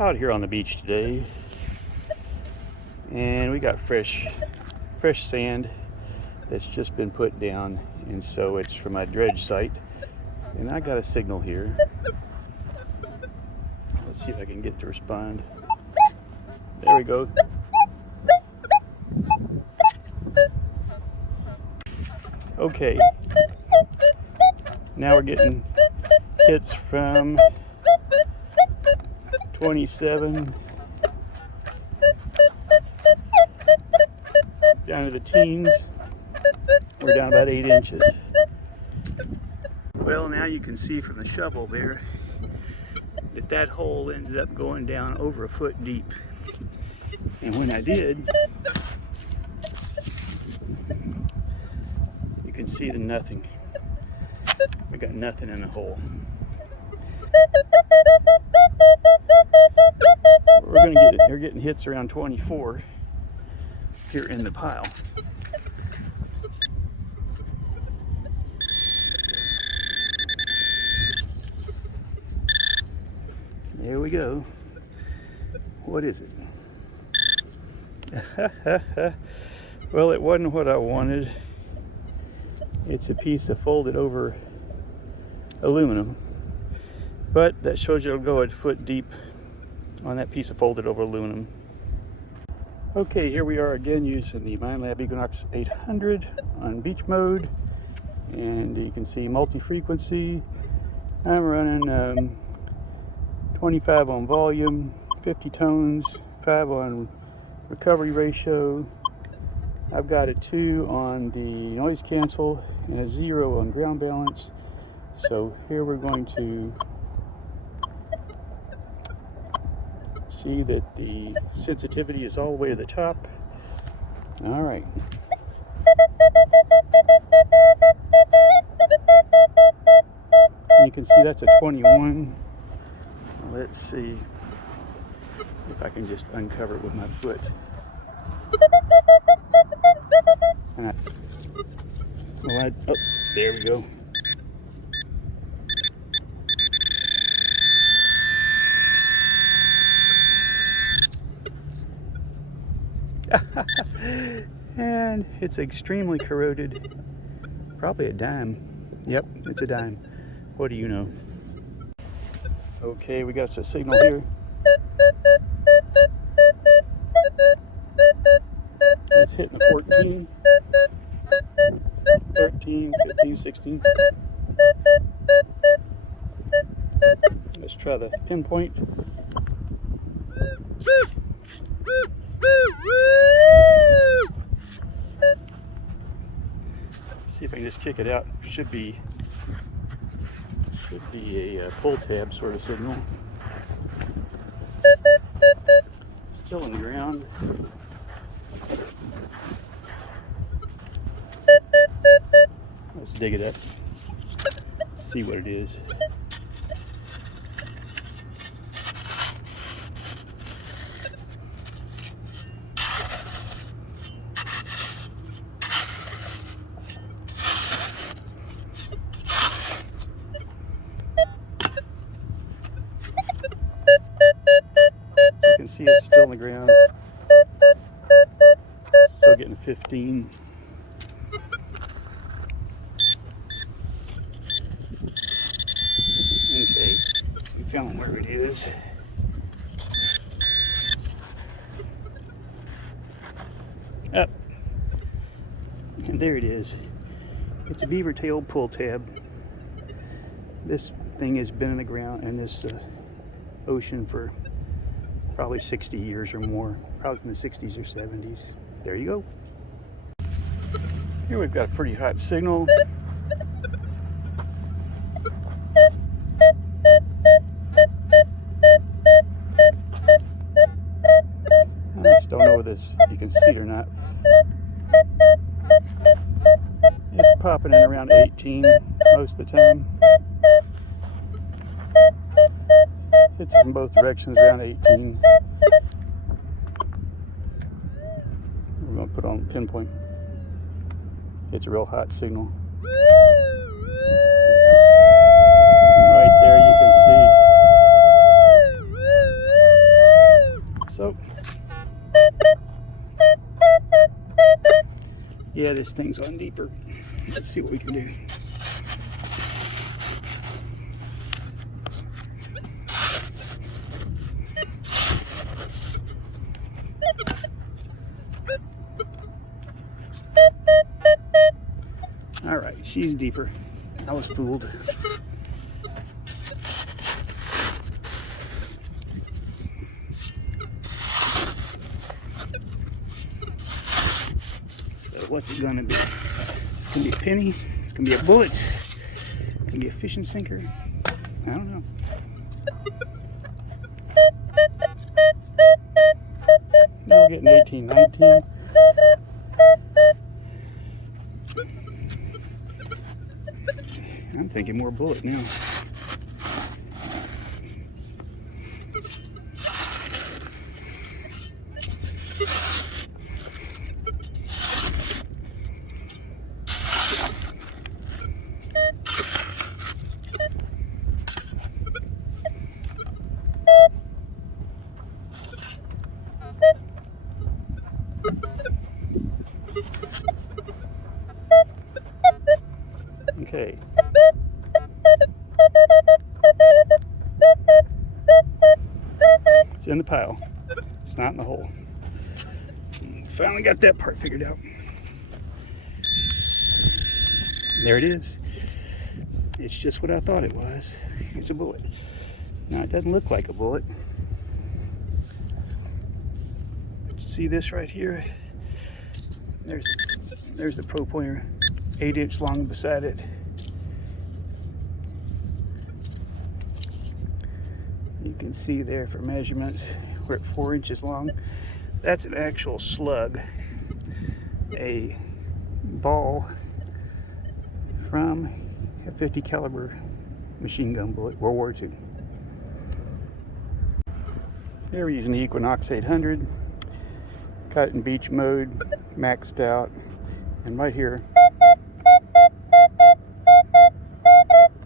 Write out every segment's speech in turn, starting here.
Out here on the beach today, and we got fresh sand that's just been put down, and so it's from my dredge site. And I got a signal here. Let's see if I can get it to respond. There we go. Okay, now we're getting hits from 27 down to the teens. We're down about 8 inches. Well, now you can see from the shovel there that hole ended up going down over a foot deep. And when I did, you can see the nothing. We got nothing in the hole. We're getting hits around 24 here in the pile. There we go. What is it? Well, it wasn't what I wanted. It's a piece of folded over aluminum, but that shows you it'll go a foot deep on that piece of folded over aluminum. Okay, here we are again using the Minelab Equinox 800 on beach mode, and you can see multi-frequency. I'm running 25 on volume, 50 tones, 5 on recovery ratio. I've got a 2 on the noise cancel and a 0 on ground balance. So here we're going to see that the sensitivity is all the way to the top. All right. And you can see that's a 21. Let's see if I can just uncover it with my foot. And oh, there we go. And it's extremely corroded. Probably a dime. Yep, it's a dime. What do you know? Okay, we got a signal here. It's hitting the 14, 13, 15, 16. Let's try the pinpoint. See if I can just kick it out. Should be a pull tab sort of signal. Still in the ground. Let's dig it up. See what it is. You can see it's still in the ground. Still getting 15. Okay, we found where it is. Up. And there it is. It's a beaver tail pull tab. This thing has been in the ground in this ocean for probably 60 years or more. Probably from the 60s or 70s. There you go. Here we've got a pretty hot signal. I just don't know whether you can see it or not. It's popping in around 18 most of the time. It's in both directions around 18. We're going to put on pinpoint. It's a real hot signal. Right there you can see this thing's on deeper. Let's see what we can do. All right, she's deeper. I was fooled. So what's it gonna be? It's gonna be a penny. It's gonna be a bullet. It's gonna be a fishing sinker. I don't know. Now we're getting 18, 19. I'm thinking more bullet now. Okay. It's in the pile. It's not in the hole. Finally got that part figured out. There it is. It's just what I thought it was. It's a bullet. Now it doesn't look like a bullet. See this right here? There's the pro pointer, 8-inch long beside it. You can see there for measurements, we're at 4 inches long. That's an actual slug, a ball from a 50 caliber machine gun bullet, World War II. Here we're using the Equinox 800, cutting beach mode, maxed out, and right here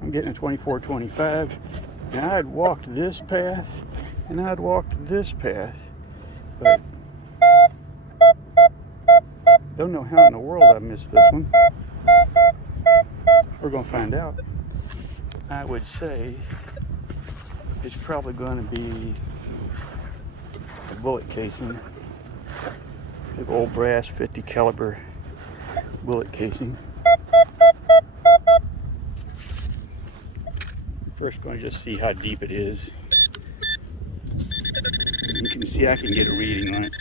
I'm getting a 24-25. And I had walked this path, and I had walked this path, but don't know how in the world I missed this one. We're going to find out. I would say it's probably going to be a bullet casing, big old brass 50 caliber bullet casing. First, going to just see how deep it is. You can see I can get a reading on it.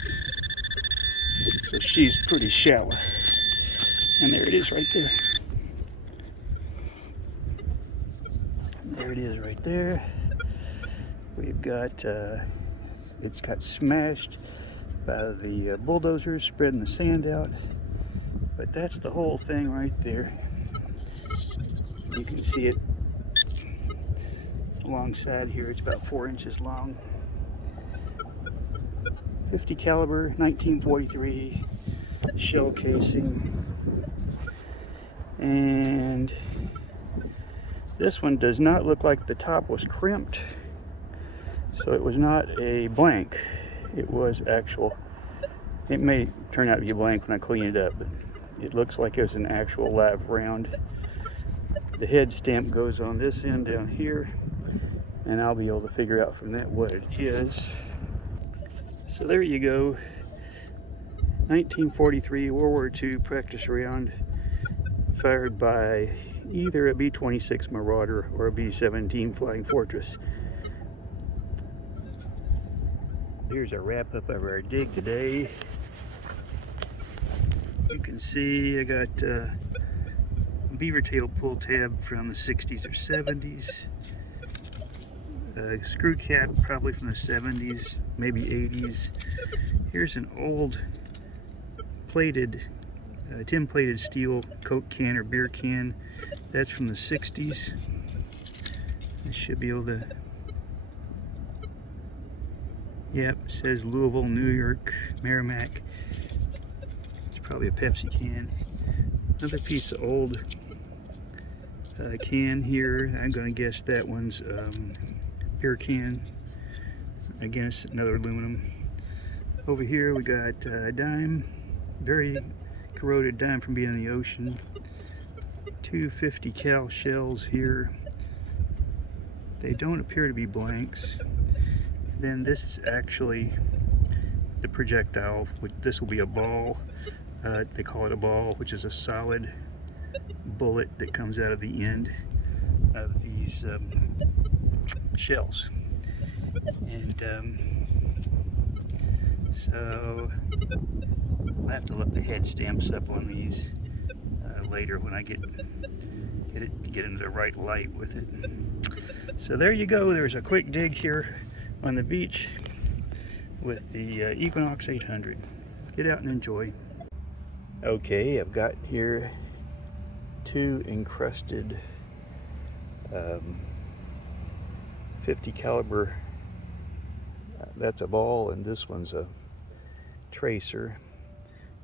So she's pretty shallow. And there it is right there. There it is right there. We've got, it's got smashed by the bulldozers spreading the sand out. But that's the whole thing right there. You can see it alongside here. It's about 4 inches long. 50 caliber 1943 shell casing. And this one does not look like the top was crimped, so it was not a blank. It was actual. It may turn out to be a blank when I clean it up, but it looks like it was an actual live round. The head stamp goes on this end down here, and I'll be able to figure out from that what it is. So there you go. 1943 World War II practice round, fired by either a B-26 Marauder or a B-17 Flying Fortress. Here's a wrap up of our dig today. You can see I got beaver tail pull tab from the 60s or 70s. Screw cap probably from the 70s, maybe 80s. Here's an old plated, tin plated steel Coke can or beer can. That's from the 60s. I should be able to, yep, it says Louisville, New York, Merrimack. It's probably a Pepsi can. Another piece of old can here. I'm going to guess that one's beer can. Again, it's another aluminum. Over here we got a dime, very corroded down from being in the ocean. 250 cal shells here. They don't appear to be blanks. Then this is actually the projectile. This will be a ball. They call it a ball, which is a solid bullet that comes out of the end of these shells. And so I have to look the head stamps up on these later when I get into the right light with it. So there you go. There's a quick dig here on the beach with the Equinox 800. Get out and enjoy. Okay, I've got here two encrusted 50 caliber. That's a ball, and this one's a tracer.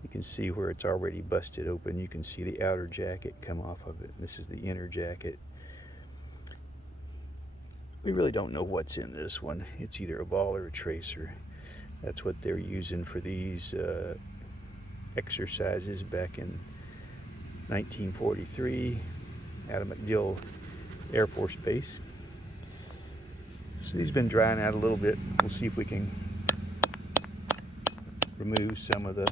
You can see where it's already busted open. You can see the outer jacket come off of it. This is the inner jacket. We really don't know what's in this one. It's either a ball or a tracer. That's what they're using for these exercises back in 1943 out of MacDill Air Force Base. So these have been drying out a little bit. We'll see if we can remove some of the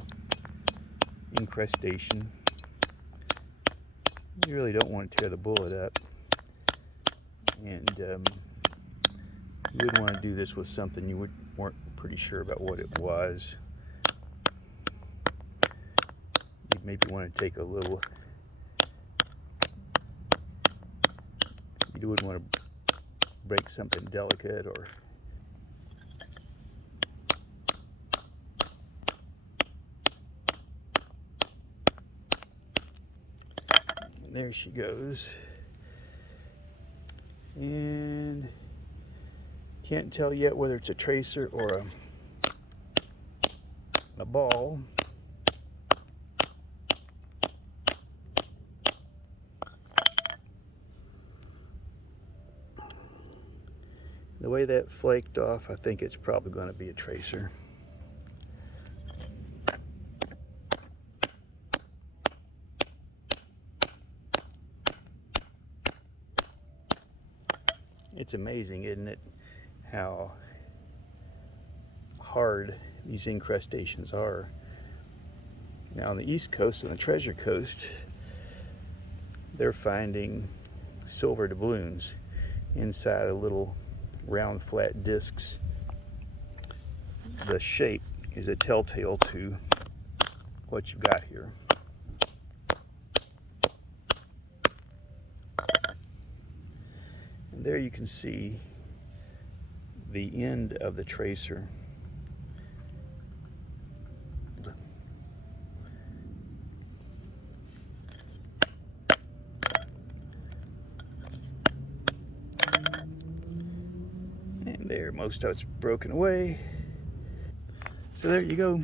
incrustation. You really don't want to tear the bullet up, and you wouldn't want to do this with something you weren't pretty sure about what it was. You maybe want to take a little, you wouldn't want to break something delicate or there she goes. And can't tell yet whether it's a tracer or a ball. The way that flaked off, I think it's probably going to be a tracer. It's amazing, isn't it, how hard these incrustations are. Now on the East Coast, on the Treasure Coast, they're finding silver doubloons inside of little round flat discs. The shape is a telltale to what you've got here. And there you can see the end of the tracer. And there, most of it's broken away. So there you go.